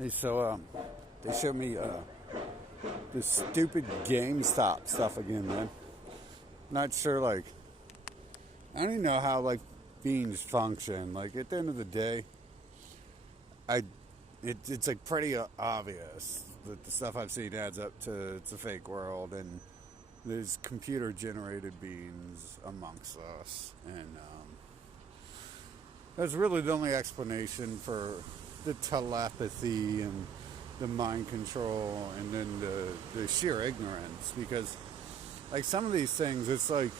Hey, so they showed me this stupid GameStop stuff again, man. Not sure, like, I don't even know how like fiends function. Like at the end of the day, I it's like pretty obvious that the stuff I've seen adds up to it's a fake world, and there's computer generated beings amongst us, and that's really the only explanation for the telepathy and the mind control, and then the sheer ignorance. Because like some of these things, it's like,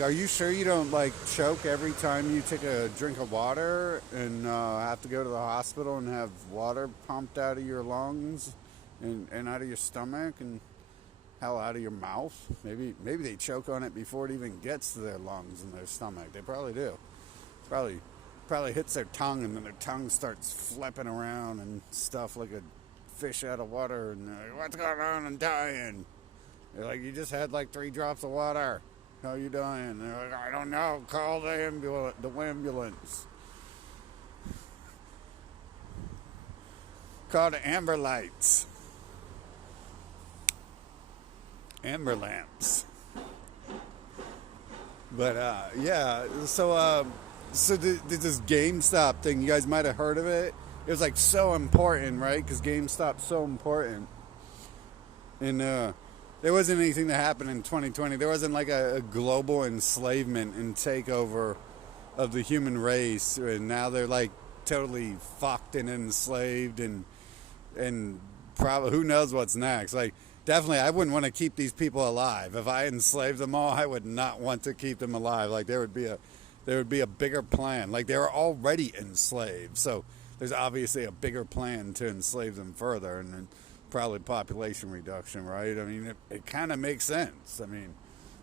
are you sure you don't like choke every time you take a drink of water and have to go to the hospital and have water pumped out of your lungs and out of your stomach and hell out of your mouth? Maybe they choke on it before it even gets to their lungs and their stomach. They probably do. Probably hits their tongue, and then their tongue starts flipping around and stuff like a fish out of water, and they're like, what's going on? I'm dying. They're like, you just had like 3 drops of water. How you dying? They're like, I don't know. Call the ambulance. Call the amber lights. Amber lamps. But yeah, so this GameStop thing, you guys might have heard of it. It was like so important, right? Because GameStop's so important. And there wasn't anything that happened in 2020. There wasn't like a global enslavement and takeover of the human race. And now they're like totally fucked and enslaved, and probably who knows what's next. Like definitely I wouldn't want to keep these people alive. If I enslaved them all, I would not want to keep them alive. Like there would be a bigger plan. Like they were already enslaved, so there's obviously a bigger plan to enslave them further, and then probably population reduction, right? I mean, it kind of makes sense. I mean,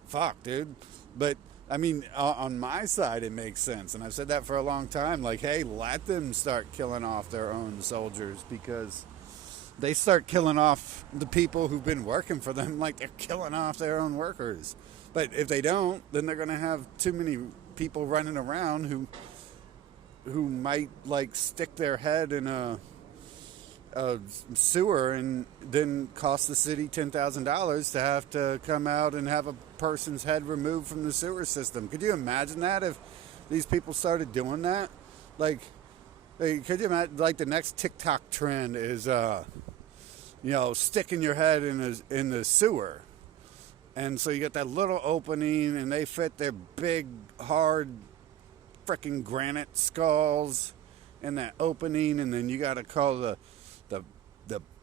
fuck, dude. But I mean, on my side, it makes sense, and I've said that for a long time. Like, hey, let them start killing off their own soldiers, because they start killing off the people who've been working for them. Like they're killing off their own workers. But if they don't, then they're gonna have too many people running around who might like stick their head in a sewer and then cost the city $10,000 to have to come out and have a person's head removed from the sewer system. Could you imagine that if these people started doing that? Like, could you imagine? Like the next TikTok trend is, sticking your head in the sewer. And so you get that little opening, and they fit their big, hard, freaking granite skulls in that opening, and then you got to call the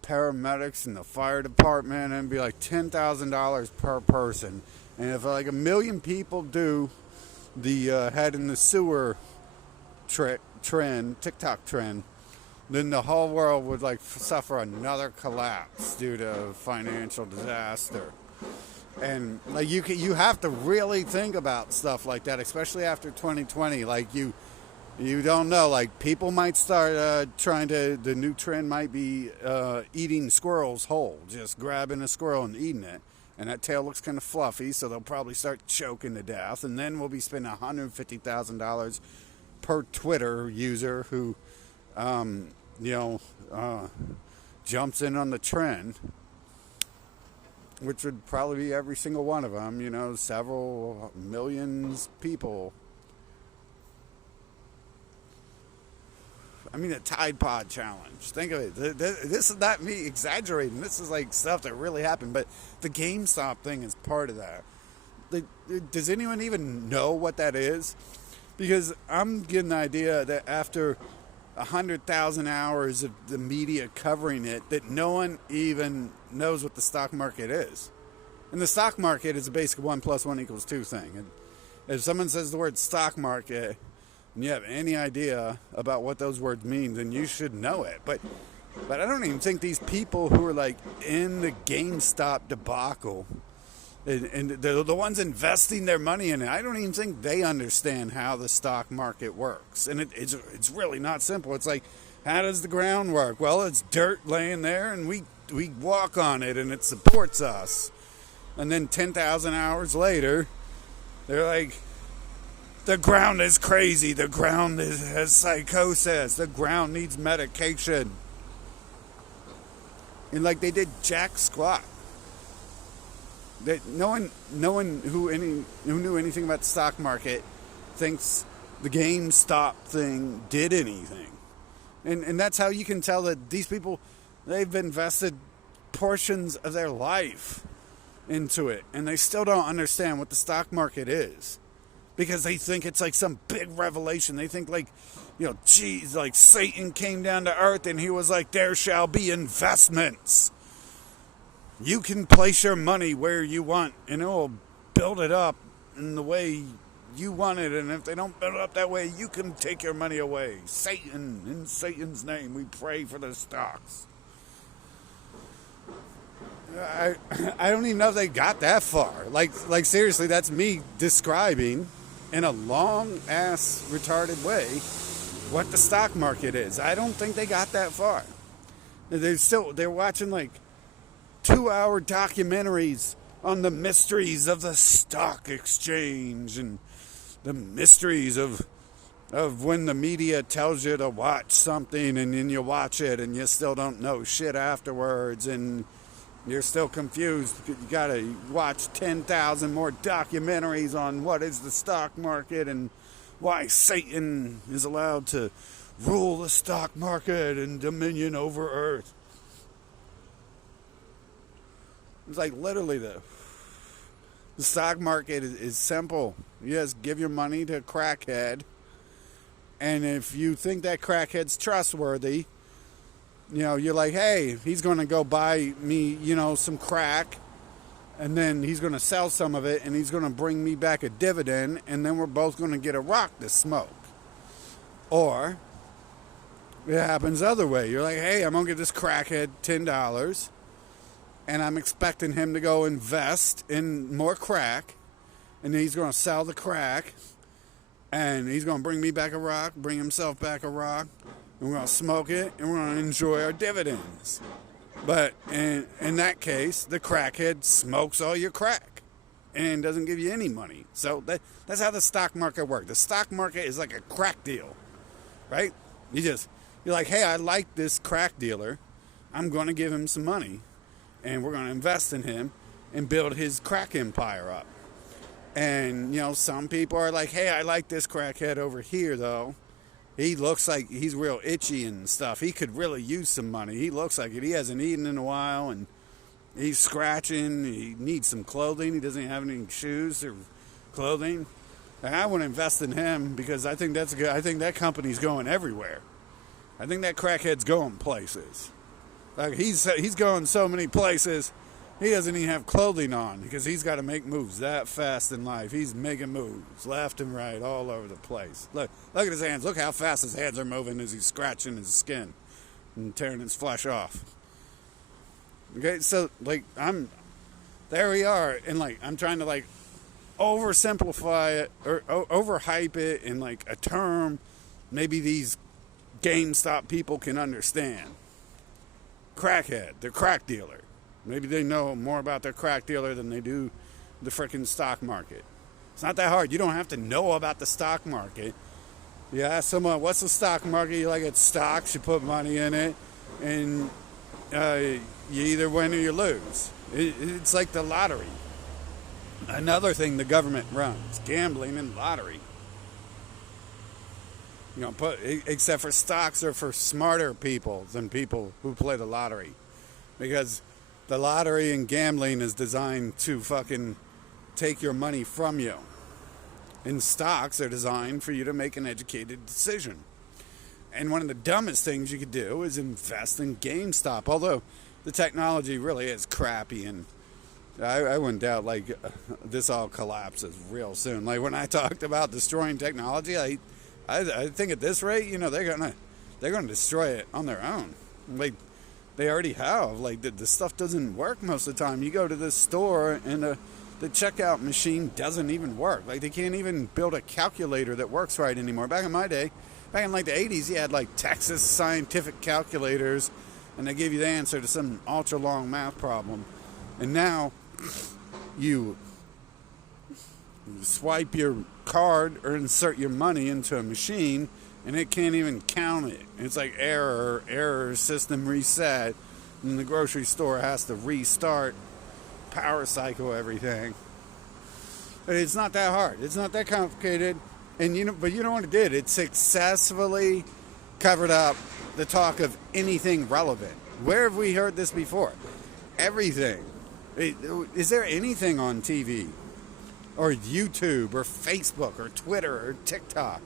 paramedics and the fire department, and be like $10,000 per person. And if like 1 million people do the head in the sewer TikTok trend, then the whole world would like suffer another collapse due to financial disaster. And like you have to really think about stuff like that, especially after 2020. Like you don't know. Like people might start the new trend might be eating squirrels whole, just grabbing a squirrel and eating it. And that tail looks kind of fluffy, so they'll probably start choking to death. And then we'll be spending $150,000 per Twitter user who, jumps in on the trend, which would probably be every single one of them, several millions people. I mean, a Tide Pod challenge. Think of it. This is not me exaggerating. This is like stuff that really happened. But the GameStop thing is part of that. Does anyone even know what that is? Because I'm getting the idea that after 100,000 hours of the media covering it, that no one even knows what the stock market is. And the stock market is a basic 1 + 1 = 2 thing. And if someone says the word stock market and you have any idea about what those words mean, then you should know it. But I don't even think these people who are like in the GameStop debacle and the ones investing their money in it, I don't even think they understand how the stock market works. And it's really not simple. It's like, how does the ground work? Well, it's dirt laying there, and we walk on it, and it supports us. And then 10,000 hours later, they're like, the ground is crazy. The ground has psychosis. The ground needs medication. And like they did jack squat. That no one who knew anything about the stock market thinks the GameStop thing did anything. And that's how you can tell that these people, they've invested portions of their life into it, and they still don't understand what the stock market is, because they think it's like some big revelation. They think like, geez, like Satan came down to earth and he was like, there shall be investments. You can place your money where you want, and it will build it up in the way you want it. And if they don't build it up that way, you can take your money away. Satan, in Satan's name, we pray for the stocks. I don't even know if they got that far. Like seriously, that's me describing in a long-ass retarded way what the stock market is. I don't think they got that far. They're watching like 2-hour documentaries on the mysteries of the stock exchange and the mysteries of when the media tells you to watch something and then you watch it and you still don't know shit afterwards and you're still confused. You gotta watch 10,000 more documentaries on what is the stock market and why Satan is allowed to rule the stock market and dominion over earth. It's like literally the stock market is simple. You just give your money to a crackhead, and if you think that crackhead's trustworthy, you're like, hey, he's going to go buy me, some crack, and then he's going to sell some of it, and he's going to bring me back a dividend, and then we're both going to get a rock to smoke. Or it happens the other way. You're like, hey, I'm going to get this crackhead $10, and I'm expecting him to go invest in more crack, and then he's going to sell the crack, and he's going to bring me back a rock, bring himself back a rock, and we're going to smoke it, and we're going to enjoy our dividends. But in that case, the crackhead smokes all your crack and doesn't give you any money. So that's how the stock market works. The stock market is like a crack deal, right? You're like, hey, I like this crack dealer. I'm going to give him some money, and we're going to invest in him and build his crack empire up. And, some people are like, hey, I like this crackhead over here, though. He looks like he's real itchy and stuff. He could really use some money. He looks like it. He hasn't eaten in a while, and he's scratching. He needs some clothing. He doesn't have any shoes or clothing. And I want to invest in him because I think that's good. I think that company's going everywhere. I think that crackhead's going places. Like he's going so many places, he doesn't even have clothing on because he's got to make moves that fast in life. He's making moves left and right all over the place. Look at his hands. Look how fast his hands are moving as he's scratching his skin and tearing his flesh off. Okay, so there we are, and I'm trying to oversimplify it or overhype it in a term maybe these GameStop people can understand. Crackhead, the crack dealer. Maybe they know more about their crack dealer than they do the frickin' stock market. It's not that hard. You don't have to know about the stock market. You ask someone, what's the stock market? You it's stocks, you put money in it, and you either win or you lose. It's like the lottery. Another thing the government runs, gambling and lottery. Except for stocks are for smarter people than people who play the lottery. Because the lottery and gambling is designed to fucking take your money from you. And stocks are designed for you to make an educated decision. And one of the dumbest things you could do is invest in GameStop. Although the technology really is crappy, and I wouldn't doubt this all collapses real soon. When I talked about destroying technology, I think at this rate, they're gonna destroy it on their own. They already have. The stuff doesn't work most of the time. You go to this store and the checkout machine doesn't even work. They can't even build a calculator that works right anymore. Back in my day, back in the 80s, you had Texas scientific calculators, and they gave you the answer to some ultra long math problem. And now you swipe your card or insert your money into a machine, and it can't even count it. It's error, system reset. and the grocery store has to restart, power cycle everything. But it's not that hard. It's not that complicated. And but you know what it did? It successfully covered up the talk of anything relevant. Where have we heard this before? Everything. Is there anything on TV or YouTube or Facebook or Twitter or TikTok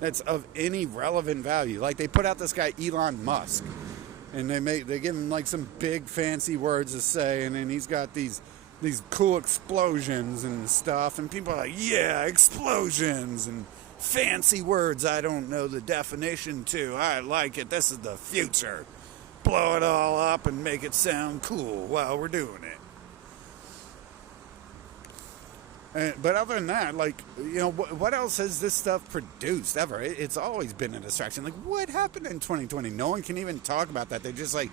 that's of any relevant value? Like, they put out this guy Elon Musk, and they give him like some big fancy words to say, and then he's got these cool explosions and stuff, and people are like, yeah, explosions and fancy words I don't know the definition to. I like it. This is the future. Blow it all up and make it sound cool while we're doing it. But other than that, like, what else has this stuff produced ever? It's always been a distraction. Like, what happened in 2020? No one can even talk about that. They're just like,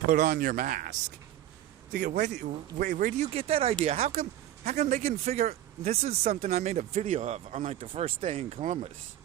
put on your mask. Where do you get that idea? How come they can figure... This is something I made a video of on like the first day in Columbus.